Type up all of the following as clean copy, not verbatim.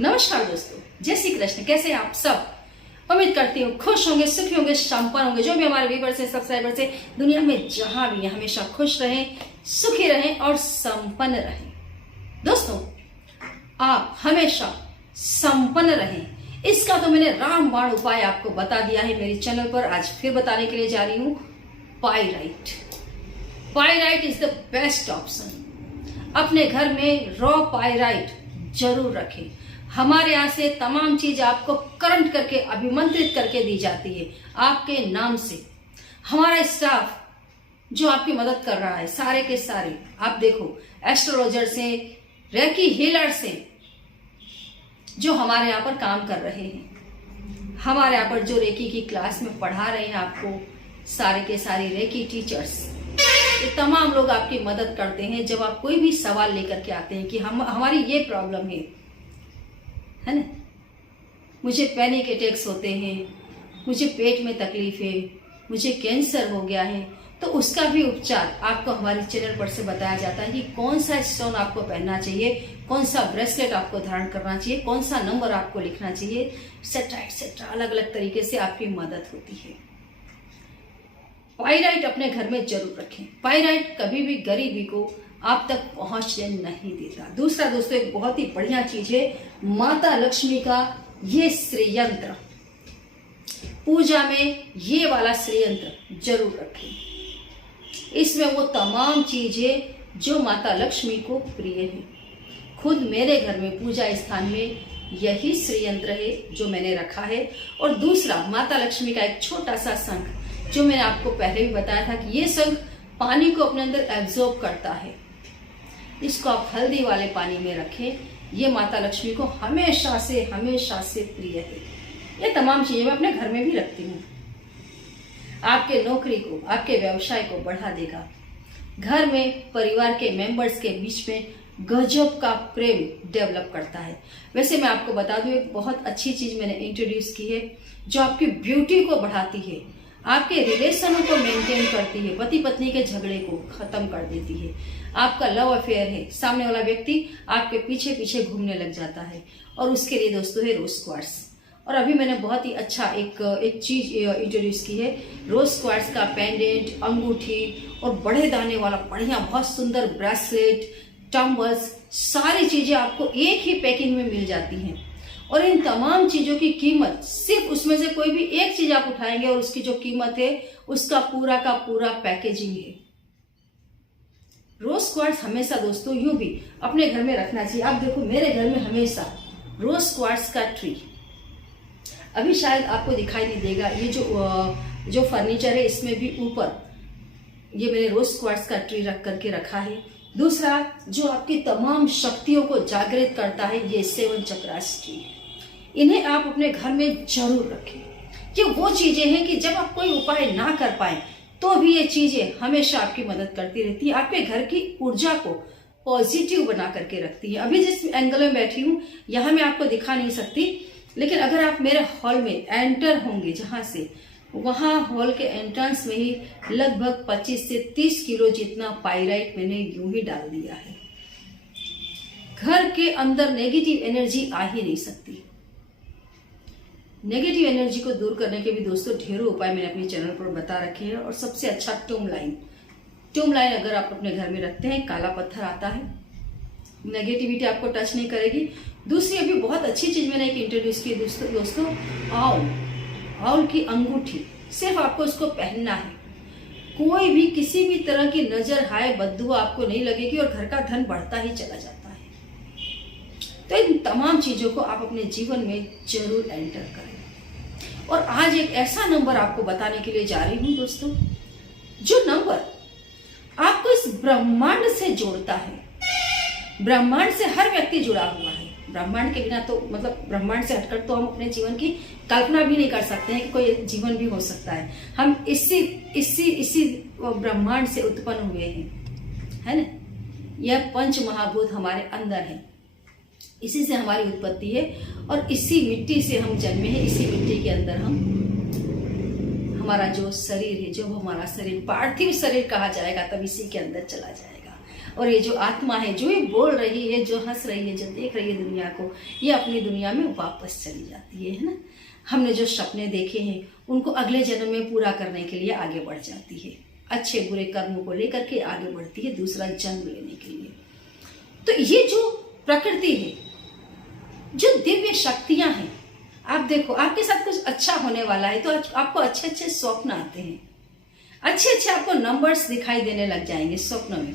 नमस्कार दोस्तों, जय श्री कृष्ण। कैसे हैं आप सब? उम्मीद करती हूँ खुश होंगे, सुखी होंगे, संपन्न होंगे। जो भी हमारे व्यूअर्स हैं, सब्सक्राइबर्स हैं, दुनिया में जहां भी हैं, हमेशा खुश रहें, सुखी रहें और संपन्न रहें। दोस्तों, आप हमेशा संपन्न रहें, इसका तो मैंने रामबाण उपाय आपको बता दिया है मेरे चैनल पर। आज फिर बताने के लिए जा रही हूँ pyrite. Pyrite is the best option. अपने घर में रॉ पाइराइट जरूर रखें। हमारे यहाँ से तमाम चीज आपको करंट करके अभिमंत्रित करके दी जाती है आपके नाम से। हमारा स्टाफ जो आपकी मदद कर रहा है, सारे के सारे आप देखो, एस्ट्रोलॉजर से, रेकी हीलर से, जो हमारे यहाँ पर काम कर रहे हैं, हमारे यहाँ पर जो रेकी की क्लास में पढ़ा रहे हैं आपको, सारे के सारे रेकी टीचर्स, ये तमाम लोग आपकी मदद करते हैं जब आप कोई भी सवाल लेकर के आते हैं कि हमारी ये प्रॉब्लम है ना, मुझे पैनिक अटैक्स होते हैं, मुझे पेट में तकलीफ है, मुझे कैंसर हो गया है, तो उसका भी उपचार आपको हमारे चैनल पर से बताया जाता है कि कौन सा स्टोन आपको पहनना चाहिए, कौन सा ब्रेसलेट आपको धारण करना चाहिए, कौन सा नंबर आपको लिखना चाहिए, एक्सेट्रा। अलग अलग तरीके से आपकी मदद होती है। पाइराइट अपने घर में जरूर रखें। पाइराइट कभी भी गरीबी को आप तक पहुंचने नहीं देता। दूसरा दोस्तों, एक बहुत ही बढ़िया चीज है माता लक्ष्मी का ये श्रीयंत्र। पूजा में ये वाला श्रीयंत्र जरूर रखें। इसमें वो तमाम चीजें जो माता लक्ष्मी को प्रिय है। खुद मेरे घर में पूजा स्थान में यही श्रीयंत्र है जो मैंने रखा है। और दूसरा, माता लक्ष्मी का एक छोटा सा शंख, जो मैंने आपको पहले भी बताया था कि ये शंख पानी को अपने अंदर एब्जॉर्ब करता है। इसको आप हल्दी वाले पानी में रखें। ये माता लक्ष्मी को हमेशा से प्रिय है। ये तमाम चीजें मैं अपने घर में भी रखती हूँ। आपके नौकरी को, आपके व्यवसाय को बढ़ा देगा। घर में परिवार के मेंबर्स के बीच में गजब का प्रेम डेवलप करता है। वैसे मैं आपको बता दूं, एक बहुत अच्छी चीज मैंने इंट्रोड्यूस की है जो आपकी ब्यूटी को बढ़ाती है, आपके रिलेशनों को मेंटेन करती है, पति पत्नी के झगड़े को खत्म कर देती है। आपका लव अफेयर है, सामने वाला व्यक्ति आपके पीछे पीछे घूमने लग जाता है, और उसके लिए दोस्तों है रोज क्वार्ट्स। और अभी मैंने बहुत ही अच्छा एक चीज इंट्रोड्यूस की है, रोज क्वार्ट्स का पेंडेंट, अंगूठी और बड़े दाने वाला बढ़िया बहुत सुंदर ब्रेसलेट, टम्बल्स, सारी चीजें आपको एक ही पैकिंग में मिल जाती हैं। और इन तमाम चीजों की कीमत, सिर्फ उसमें से कोई भी एक चीज आप उठाएंगे और उसकी जो कीमत है उसका पूरा का पूरा पैकेजिंग है। रोज क्वार्ट्स हमेशा दोस्तों यूं भी अपने घर में रखना चाहिए। आप देखो, मेरे घर में हमेशा रोज क्वार्ट्स का ट्री, अभी शायद आपको दिखाई नहीं देगा, ये जो फर्नीचर है इसमें भी ऊपर ये मैंने रोज क्वार्ट्स का ट्री रख करके रखा है। दूसरा, जो आपकी तमाम शक्तियों को जागृत करता है, ये 7 चक्रास ट्री है। इन्हें आप अपने घर में जरूर रखें। ये वो चीजें हैं कि जब आप कोई उपाय ना कर पाए तो भी ये चीजें हमेशा आपकी मदद करती रहती है, आपके घर की ऊर्जा को पॉजिटिव बना करके रखती है। अभी जिस एंगल में बैठी हूँ यहाँ मैं आपको दिखा नहीं सकती, लेकिन अगर आप मेरे हॉल में एंटर होंगे जहां से, वहां हॉल के एंट्रेंस में ही लगभग 25 से 30 किलो जितना पाइराइट मैंने यूं ही डाल दिया है। घर के अंदर नेगेटिव एनर्जी आ ही नहीं सकती। नेगेटिव एनर्जी को दूर करने के भी दोस्तों ढेरों उपाय मैंने अपने चैनल पर बता रखे हैं। और सबसे अच्छा टूम लाइन अगर आप अपने घर में रखते हैं, काला पत्थर आता है, नेगेटिविटी आपको टच नहीं करेगी। दूसरी अभी बहुत अच्छी चीज मैंने एक इंट्रोड्यूस की दोस्तों, आउल की अंगूठी। सिर्फ आपको इसको पहनना है, कोई भी किसी भी तरह की नजर, हाय, बद्दुआ आपको नहीं लगेगी और घर का धन बढ़ता ही चला जाता है। तो इन तमाम चीजों को आप अपने जीवन में जरूर एंटर करें। और आज एक ऐसा नंबर आपको बताने के लिए जा रही हूं दोस्तों, जो नंबर आपको इस ब्रह्मांड से जोड़ता है। ब्रह्मांड से हर व्यक्ति जुड़ा हुआ है। ब्रह्मांड के बिना तो, मतलब ब्रह्मांड से हटकर तो हम अपने जीवन की कल्पना भी नहीं कर सकते हैं कि कोई जीवन भी हो सकता है। हम इसी ब्रह्मांड से उत्पन्न हुए हैं, है ना। यह पंच महाभूत हमारे अंदर है, इसी से हमारी उत्पत्ति है और इसी मिट्टी से हम जन्मे हैं। इसी मिट्टी के अंदर हमारा जो शरीर है, जो हमारा शरीर पार्थिव शरीर कहा जाएगा, तब इसी के अंदर चला जाएगा। और ये जो आत्मा है, जो ये बोल रही है, जो हंस रही है, जो देख रही है दुनिया को, ये अपनी दुनिया में वापस चली जाती है ना। हमने जो सपने देखे हैं उनको अगले जन्म में पूरा करने के लिए आगे बढ़ जाती है, अच्छे बुरे कर्मों को लेकर के आगे बढ़ती है दूसरा जन्म लेने के लिए। तो ये जो प्रकृति है, जो दिव्य शक्तियां हैं, आप देखो आपके साथ कुछ अच्छा होने वाला है तो आपको अच्छे अच्छे स्वप्न आते हैं, अच्छे अच्छे आपको नंबर्स दिखाई देने लग जाएंगे स्वप्न में।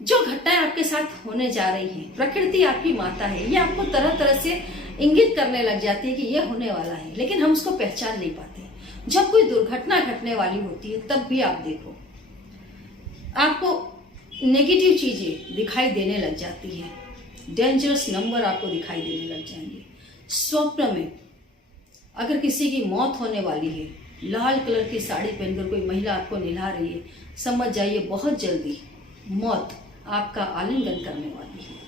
जो घटनाएं आपके साथ होने जा रही हैं, प्रकृति आपकी माता है, ये आपको तरह तरह से इंगित करने लग जाती है कि ये होने वाला है, लेकिन हम उसको पहचान नहीं पाते। जब कोई दुर्घटना घटने वाली होती है तब भी आप देखो आपको नेगेटिव चीजें दिखाई देने लग जाती है, डेंजरस नंबर आपको दिखाई देने लग जाएंगे। स्वप्न में अगर किसी की मौत होने वाली है, लाल कलर की साड़ी पहनकर कोई महिला आपको निभा रही है, समझ जाइए बहुत जल्दी मौत आपका आलिंगन करने वाली है।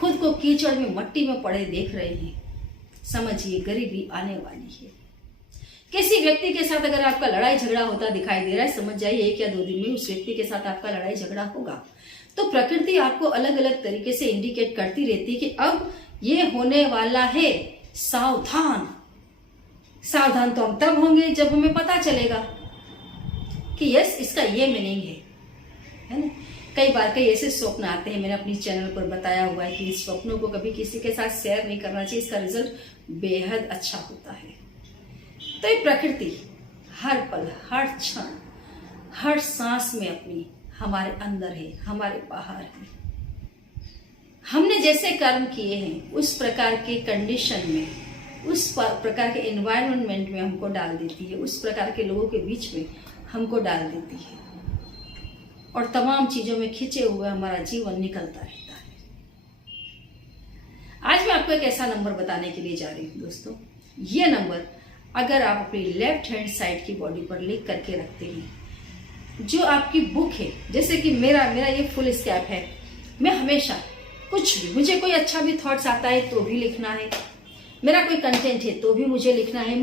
खुद को कीचड़ में मट्टी में पड़े देख रहे हैं, समझिए गरीबी आने वाली है। किसी व्यक्ति के साथ अगर आपका लड़ाई झगड़ा होता दिखाई दे रहा है, समझ जाइए 1 या 2 दिन में उस व्यक्ति के साथ आपका लड़ाई झगड़ा होगा। तो प्रकृति आपको अलग अलग तरीके से इंडिकेट करती रहती है कि अब ये होने वाला है, सावधान। सावधान तो हम तब होंगे जब हमें पता चलेगा कि यस इसका ये मीनिंग है ना। कई बार कई ऐसे स्वप्न आते हैं, मैंने अपनी चैनल पर बताया हुआ है कि इस स्वप्नों को कभी किसी के साथ शेयर नहीं करना चाहिए, इसका रिजल्ट बेहद अच्छा होता है। तो ये प्रकृति हर पल, हर क्षण, हर सांस में अपनी हमारे अंदर है, हमारे बाहर है। हमने जैसे कर्म किए हैं उस प्रकार के कंडीशन में, उस प्रकार के एनवायरनमेंट में हमको डाल देती है, उस प्रकार के लोगों के बीच में हमको डाल देती है और तमाम चीजों में खिंचे हुए हमारा जीवन निकलता रहता है। आज मैं आपको एक ऐसा नंबर बताने के लिए जा रही हूँ दोस्तों। ये नंबर अगर आप अपनी लेफ्ट हैंड साइड की बॉडी पर लिख करके रखते हैं, जो आपकी बुक है, जैसे कि मेरा ये फुल स्कैप है, मैं हमेशा कुछ भी, मुझे कोई अच्छा भी थॉट्स आता है तो भी लिखना है, मेरा कोई कंटेंट है तो भी मुझे लिखना है,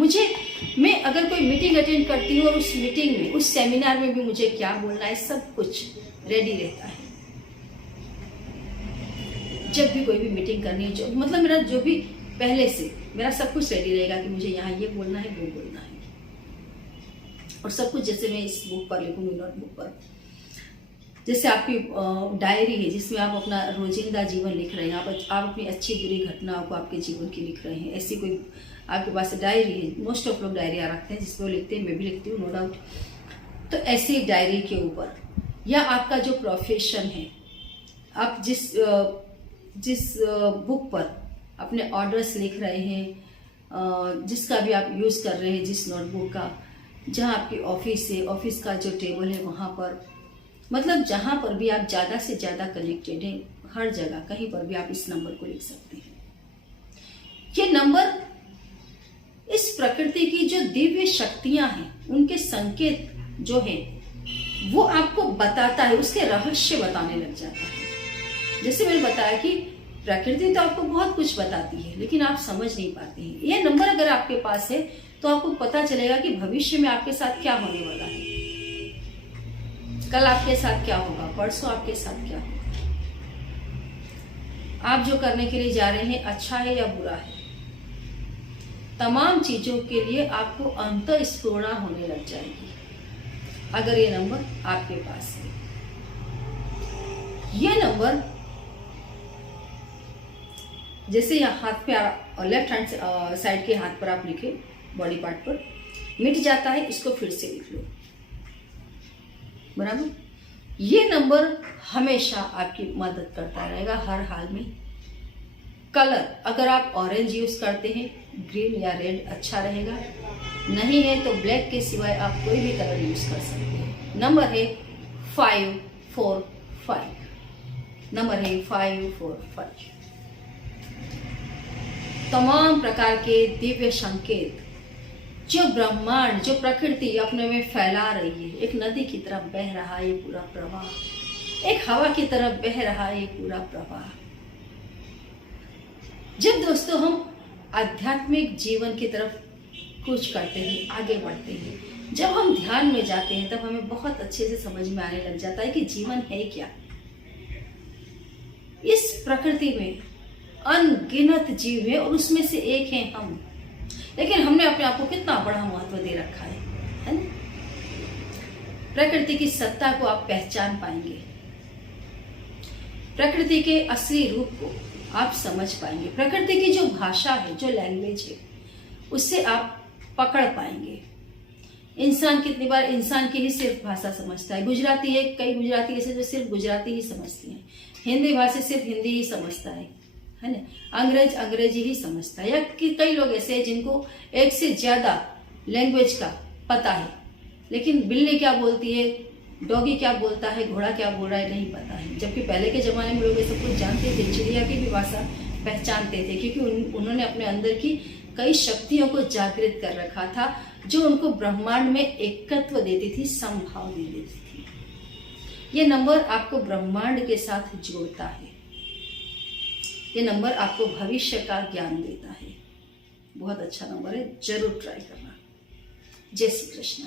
मैं अगर कोई मीटिंग अटेंड करती हूँ और उस मीटिंग में, उस सेमिनार में भी मुझे क्या बोलना है, सब कुछ रेडी रहता है। जब भी कोई भी मीटिंग करनी है, जो मतलब मेरा जो भी पहले से मेरा सब कुछ रेडी रहेगा कि मुझे यहाँ ये बोलना है, वो बोलना है, और सब कुछ जैसे मैं इस बुक पर लिखूंगी, नोटबुक पर। जैसे आपकी डायरी है जिसमें आप अपना रोजिंदा जीवन लिख रहे हैं, आप अपनी अच्छी बुरी घटनाओं को आपके जीवन की लिख रहे हैं, ऐसी कोई आपके पास डायरी है। मोस्ट ऑफ लोग डायरियाँ रखते हैं जिसमें वो लिखते हैं, मैं भी लिखती हूँ नो डाउट। तो ऐसी डायरी के ऊपर, या आपका जो प्रोफेशन है, आप जिस बुक पर अपने ऑर्डर्स लिख रहे हैं, जिसका भी आप यूज़ कर रहे हैं, जिस नोटबुक का, जहाँ आपकी ऑफिस है, ऑफिस का जो टेबल है वहाँ पर, मतलब जहाँ पर भी आप ज़्यादा से ज़्यादा कनेक्टेड हैं, हर जगह कहीं पर भी आप इस नंबर को लिख सकते हैं। ये नंबर इस प्रकृति की जो दिव्य शक्तियां हैं, उनके संकेत जो है वो आपको बताता है, उसके रहस्य बताने लग जाता है। जैसे मैंने बताया कि प्रकृति तो आपको बहुत कुछ बताती है, लेकिन आप समझ नहीं पाते हैं। ये नंबर अगर आपके पास है तो आपको पता चलेगा कि भविष्य में आपके साथ क्या होने वाला है, कल आपके साथ क्या होगा, परसों आपके साथ क्या होगा, आप जो करने के लिए जा रहे हैं अच्छा है या बुरा है। तमाम चीजों के लिए आपको अंतःस्फुरणा होने लग जाएगी अगर ये नंबर आपके पास है। ये नंबर जैसे यहाँ हाथ पे लेफ्ट हैंड साइड के हाथ पर आप लिखे, बॉडी पार्ट पर मिट जाता है, इसको फिर से लिख लो, बराबर। ये नंबर हमेशा आपकी मदद करता रहेगा हर हाल में। कलर अगर आप ऑरेंज यूज करते हैं, ग्रीन या रेड अच्छा रहेगा, नहीं है तो ब्लैक के सिवाय आप कोई भी कलर यूज कर सकते हैं। नंबर है 545, नंबर है 545। तमाम प्रकार के दिव्य संकेत जो ब्रह्मांड, जो प्रकृति अपने में फैला रही है, एक नदी की तरफ बह रहा है ये पूरा प्रवाह, एक हवा की तरफ बह रहा है ये पूरा प्रवाह। जब दोस्तों हम आध्यात्मिक जीवन की तरफ कुछ करते हैं, आगे बढ़ते हैं। जब हम ध्यान में जाते हैं तब हमें बहुत अच्छे से समझ में आने लग जाता है कि जीवन है क्या। इस प्रकृति में अनगिनत जीव है और उसमें से एक है हम, लेकिन हमने अपने आप को कितना बड़ा महत्व दे रखा है ना। प्रकृति की सत्ता को आप पहचान पाएंगे, प्रकृति के असली रूप को आप समझ पाएंगे, प्रकृति की जो भाषा है, जो लैंग्वेज है, उससे आप पकड़ पाएंगे। इंसान कितनी बार इंसान की ही सिर्फ भाषा समझता है। गुजराती है, कई गुजराती ऐसे जो सिर्फ गुजराती ही समझती हैं। हिंदी भाषा सिर्फ हिंदी ही समझता है ना। अंग्रेजी ही समझता है। या कि कई लोग ऐसे हैं जिनको एक से ज्यादा लैंग्वेज का पता है, लेकिन बिल्ली क्या बोलती है, डॉगी क्या बोलता है, घोड़ा क्या बोल रहा है, नहीं पता है। जबकि पहले के जमाने में लोग ये सब कुछ जानते थे, चिड़िया की भी भाषा पहचानते थे, क्योंकि उन्होंने अपने अंदर की कई शक्तियों को जागृत कर रखा था, जो उनको ब्रह्मांड में एकत्व देती थी, समभाव दे देती थी। ये नंबर आपको ब्रह्मांड के साथ जोड़ता है। ये नंबर आपको भविष्य का ज्ञान देता है। बहुत अच्छा नंबर है, जरूर ट्राई करना। जय श्री कृष्ण।